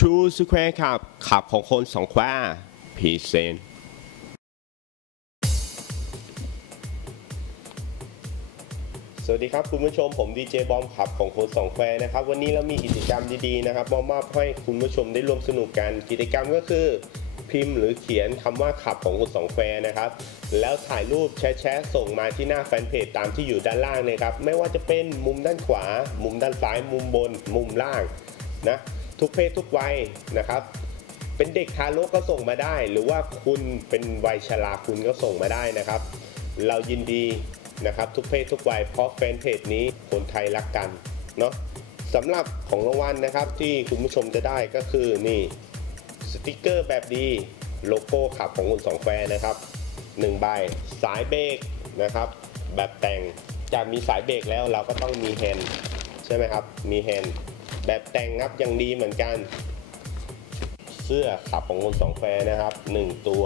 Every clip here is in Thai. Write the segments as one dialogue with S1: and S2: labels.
S1: ทูสแควร์ขับขับของคนสองแควพีเซนสวัสดีครับคุณผู้ชมผมดีเจบอมขับของคนสองแควนะครับ วันนี้เรามีกิจกรรมดีๆนะครับมามอบให้คุณผู้ชมได้ร่วมสนุกกัน กิจกรรมก็คือพิมพ์หรือเขียนคำว่าขับของคนสองแควนะครับ แล้วถ่ายรูปแชร์ๆส่งมาที่หน้าแฟนเพจตามที่อยู่ด้านล่างนะครับ ไม่ว่าจะเป็นมุมด้านขวา มุมด้านซ้าย มุมบน มุมล่างนะ ทุกเพศทุกวัยนะครับ เป็นเด็กทารกก็ส่งมาได้ หรือว่าคุณเป็นวัยชราคุณก็ส่งมาได้นะครับ เรายินดีนะครับทุกเพศทุกวัยเพราะแฟนเพจนี้คนไทยรักกันเนาะสำหรับของรางวัลนะครับที่คุณผู้ชมจะได้ก็คือนี่สติกเกอร์แบบดีโลโก้ขับของคุณสองแฟร์นะครับ1ใบสายเบรกนะครับ แบบแต่งจากมีสายเบรกแล้วเราก็ต้องมีแฮนด์ใช่ไหมครับ มีแฮนด์ แบบแต่งครับยังดีเหมือนกัน เสื้อขับของคนสองแควร์นะครับ 1 ตัว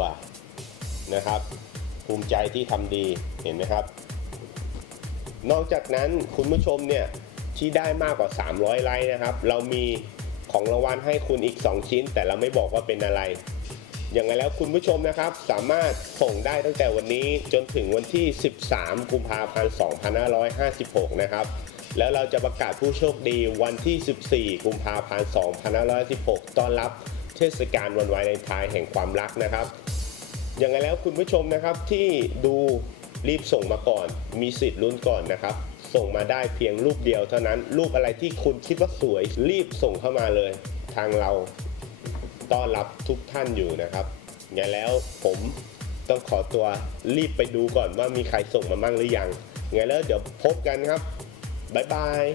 S1: นะครับ ภูมิใจที่ทำดีเห็นไหมครับ นอกจากนั้นคุณผู้ชมเนี่ยที่ได้มากกว่า 300 ไลค์นะครับ เรามีของรางวัลให้คุณอีก 2 ชิ้น แต่เราไม่บอกว่าเป็นอะไรอย่างไรแล้วคุณผู้ชมนะครับ สามารถส่งได้ตั้งแต่วันนี้จนถึงวันที่ 13 กุมภาพันธ์ 2556 นะครับ แล้วเราจะประกาศผู้โชคดีวันที่ 14 กุมภาพันธ์ 2516 ต้อนรับเทศกาลวันวาเลนไทน์แห่งความรักนะครับอย่างไรแล้วคุณผู้ชมนะครับที่ดูรีบส่งมาก่อน มีสิทธิ์ลุ้นก่อนนะครับ ส่งมาได้เพียงรูปเดียวเท่านั้น รูปอะไรที่คุณคิดว่าสวย รีบส่งเข้ามาเลย ทางเราต้อนรับทุกท่านอยู่นะครับอย่างแล้วผมต้องขอตัวรีบไปดูก่อนว่ามีใครส่งมามั่งหรือยังงั้นแล้วเดี๋ยวพบกันครับ บ๊ายบาย